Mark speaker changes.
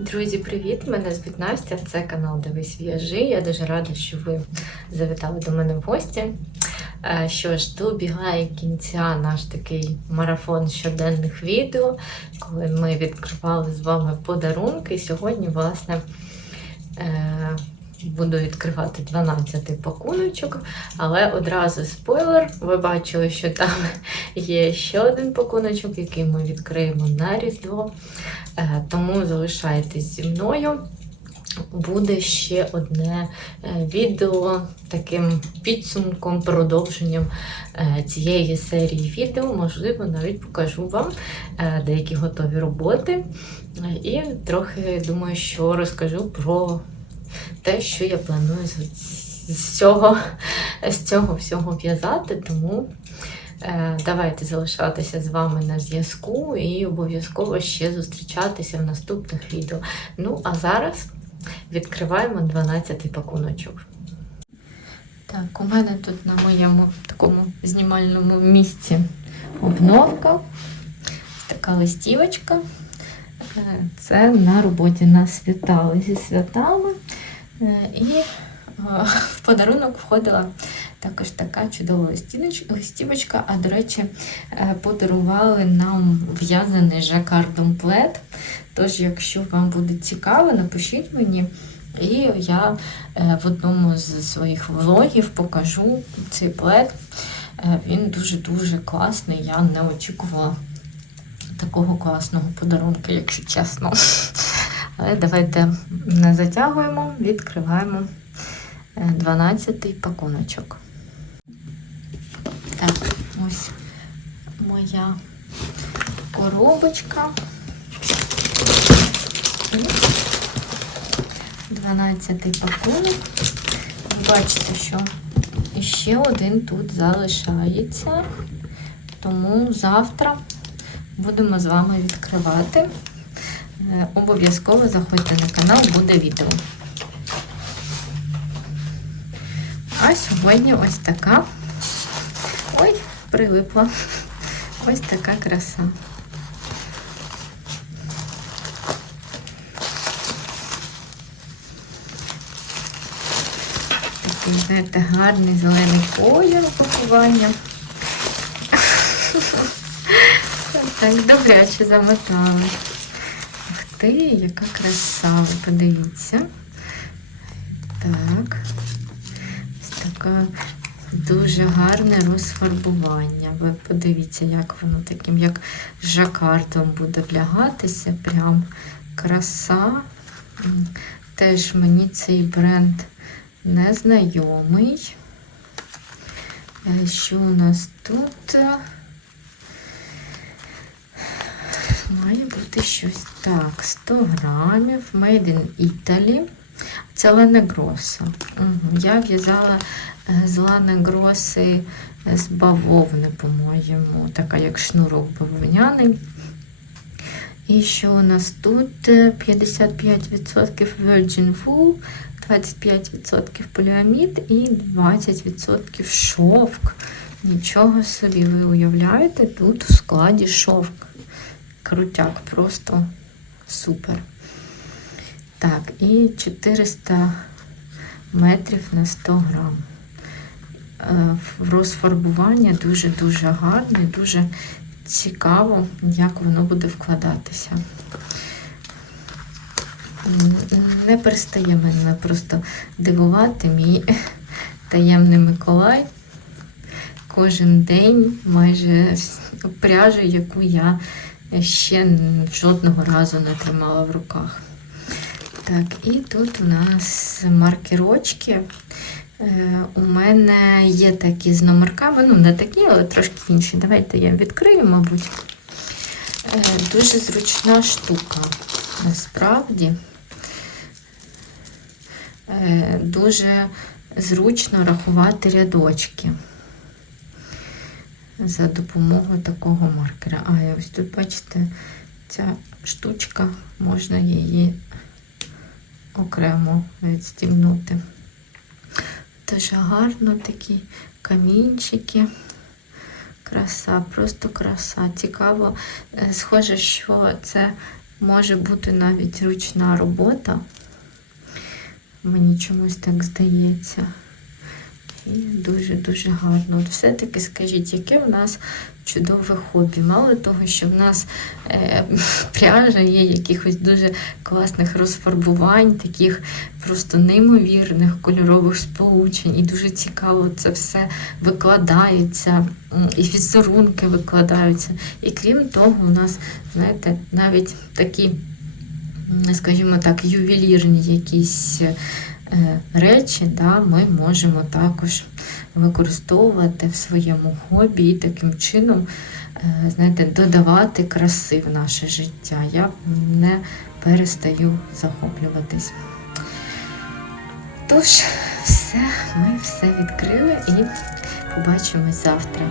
Speaker 1: Друзі, привіт! Мене звуть Настя. Це канал Дивись В'яжи. Я дуже рада, що ви завітали до мене в гості. Е, Що ж, добігає кінця наш такий марафон щоденних відео, коли ми відкривали з вами подарунки. Сьогодні, власне, е, буду відкривати 12-й пакуночок, але одразу спойлер. Ви бачили, що там є ще один пакуночок, який ми відкриємо на Різдво. Е, Тому залишайтесь зі мною. Буде ще одне е, відео таким підсумком, продовженням е, цієї серії відео. Можливо, навіть покажу вам деякі готові роботи. І трохи думаю, що розкажу про те, що я планую з- цього, з цього всього в'язати. Тому Е, Давайте залишатися з вами на зв'язку і обов'язково ще зустрічатися в наступних відео. Ну, а зараз відкриваємо 12-й пакуночок. Так, у мене тут на моєму такому знімальному місці обновка. Така листівочка. Е, Це на роботі на свята зі святами. Е, І е, в подарунок входила також така чудова листівоч- листівочка. А до речі, е, подарували нам в'язаний жакардом плед. Тож, якщо вам буде цікаво, напишіть мені. І я в одному з своїх влогів покажу цей плед. Він дуже-дуже класний. Я не очікувала такого класного подарунку, якщо чесно. Але давайте не затягуємо, відкриваємо 12-й пакуночок. Так, ось моя коробочка. 12-й пакунок. Ви бачите, що ще один тут залишається. Тому завтра будемо з вами відкривати. Е, Обов'язково заходьте на канал, буде відео. А сьогодні ось така. Ой, прилипла. Ось така краса. Такий, знаєте, гарний зелений колір упакування. Так, добряче замотали. Ти, яка краса, подивіться. Так. Ось така дуже гарне розфарбування. Ви подивіться, як воно таким, як жакардом буде влягатися. Прям краса. Теж мені цей бренд незнайомий. Е, Що у нас тут? Має бути щось. Так, 100 грамів, Made in Italy. Це Гроса. Угу. Я в'язала е, з Лане з бавовни, по-моєму, така як шнурок бавовняний. І що у нас тут? Е, 55% Virgin Wool, 25% поліамід і 20% шовк. Нічого собі, ви уявляєте, тут у складі шовк. Крутяк, просто супер. Так, і 400 метрів на 100 грам. Е, Розфарбування дуже-дуже гарне, дуже цікаво, як воно буде вкладатися. Не перестає мене просто дивувати мій таємний Миколай. Кожен день майже пряжу, яку я ще жодного разу не тримала в руках. Так, і тут у нас маркерочки. Е, У мене є такі з номерками, ну не такі, але трошки інші. Давайте я відкрию, мабуть. Е, Дуже зручна штука, насправді. Е, Дуже зручно рахувати рядочки за допомогою такого маркера. А, і ось тут, бачите, ця штучка, можна її окремо відстібнути. Дуже гарно такі камінчики. Краса, просто краса. Цікаво. Е, Схоже, що це може бути навіть ручна робота. Мені чомусь так здається. І дуже-дуже гарно. От все-таки скажіть, яке в нас чудове хобі. Мало того, що в нас е, пряжа є якихось дуже класних розфарбувань, таких просто неймовірних кольорових сполучень, і дуже цікаво це все викладається, і візерунки викладаються. І крім того, у нас, знаєте, навіть такі, скажімо так, ювелірні якісь. Е, Речі, да, ми можемо також використовувати в своєму хобі і таким чином, е, знаєте, додавати краси в наше життя. Я не перестаю захоплюватись. Тож, все, ми все відкрили і побачимось завтра.